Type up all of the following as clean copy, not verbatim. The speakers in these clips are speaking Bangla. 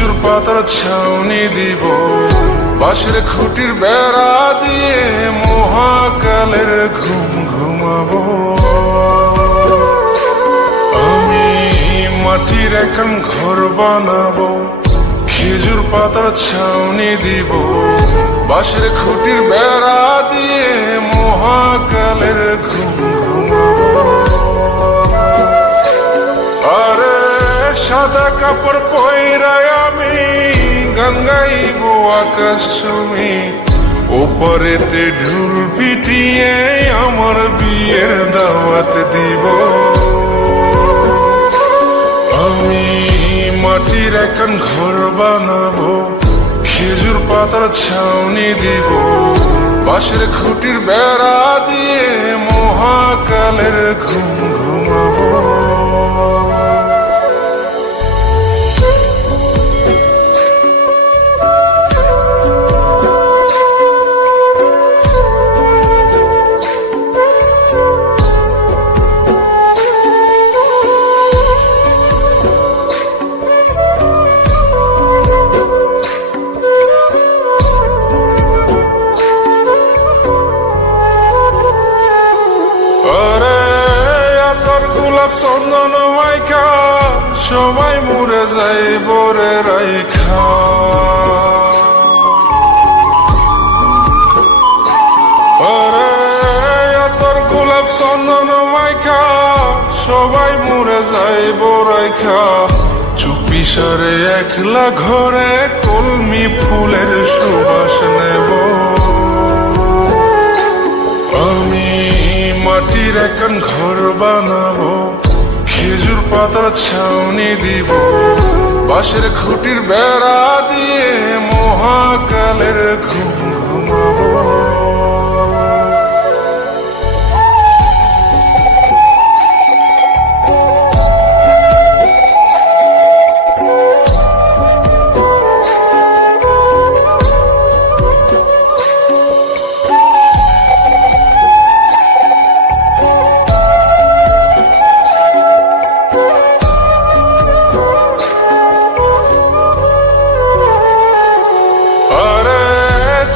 খেজুর পাতার ছাউনি দিব, বাঁশের খুঁটির বেড়া দিয়ে মহাকালের ঘুম ঘুমাবো। আমি মাটির এখন ঘর বানাবো, খেজুর পাতার ছাউনি দিব, বাঁশের খুঁটির বেড়া দিয়ে মহাকালের ঘুম ঘুমাবো। আরে সাদা কাপড় পয়রায় আমি গান গাইব আকাশ ছুঁই, ওপরেতে ঢোল পিটিয়ে আমার বিয়ের দাওয়াত দিব। আমি মাটির এখন ঘর বানাবো, খেজুর পাতার ছাউনি দিব, বাঁশের খুঁটির বেড়া দিয়ে মহাকালের ঘুম ঘুমাবো। চন্দন মাইখা সবাই মরে যাই বরে রাইখা, আরে তোর গোলাপ চন্দন মাইখা সবাই মরে যাই বরাইখা, চুপি সারে একলা ঘরে কলমি ফুলের সুবাস নেব। আমি মাটির এখন ঘর বানাবো, খেজুর পাতার ছাউনি দিব, বাঁশের খুঁটির বেড়া দিয়ে মহাকালের ঘুম ঘুমাবো।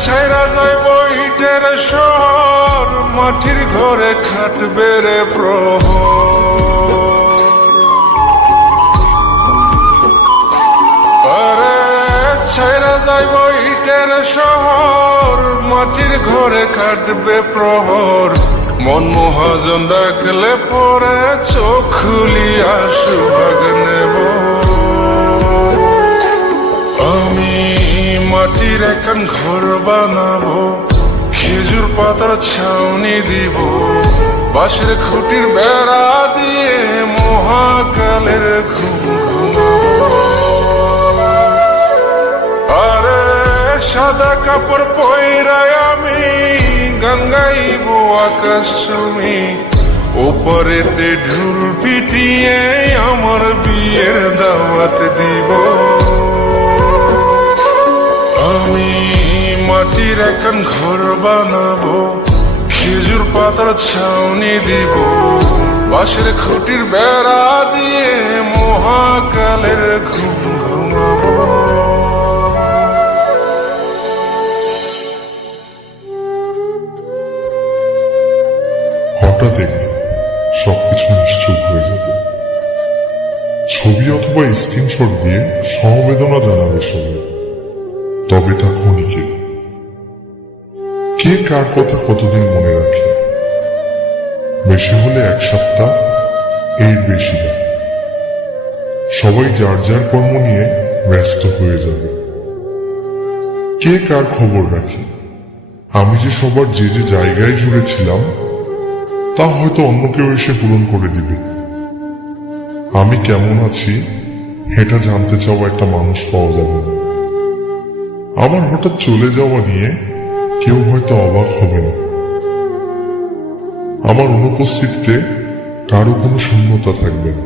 ছাইরা যাইব ইটের শহর, মাটির ঘরে খাটবে রে প্রহর। আরে ছাইরা যাইব ইটের শহর, মাটির ঘরে খাটবে প্রহর। মন মহাজন ডাকলে পরে চোখ খুলিয়া সুভাগ নেব। আমি মাটির এখন ঘর বানাবো, খেজুর পাতার ছাউনি দিব, বাঁশের খুঁটির বেড়া দিয়ে মহাকালের ঘুম ঘুমাবো। আরে সাদা কাপড় পয়রায় আমি গান গাইব আকাশ ছুঁই, ওপরেতে ঢোল পিটিয়ে আমার বিয়ের দাওয়াত দিব। আমি মাটির এখন ঘর বানাবো, খেজুর পাতার ছাউনি দিব, বাঁশের খুঁটির বেড়া দিয়ে মহাকালের ঘুম ঘুমাবো। হঠাৎ একদিন সবকিছু নিশ্চুপ হয়ে যাবে। ছবি অথবা স্ক্রিনশট দিয়ে সমবেদনা জানাবে সবাই, তবে তা ক্ষণিকের। কে কার কথা কতদিন মনে রাখে? বেশি হলে এক সপ্তাহ, এর বেশি না। সবাই যার যার কর্ম নিয়ে ব্যস্ত হয়ে যাবে। কে কার খবর রাখে? আমি যে সবার যে যে জায়গায় জুড়ে ছিলাম তা হয়তো অন্য কেউ এসে পূরণ করে দিবে। আমি কেমন আছি এটা জানতে চাওয়া একটা মানুষ পাওয়া যাবে না। আমার হঠাৎ চলে যাওয়া নিয়ে কেউ হয়তো অবাক হবে না। আমার অনুপস্থিতিতে কারো কোনো শূন্যতা থাকবে না।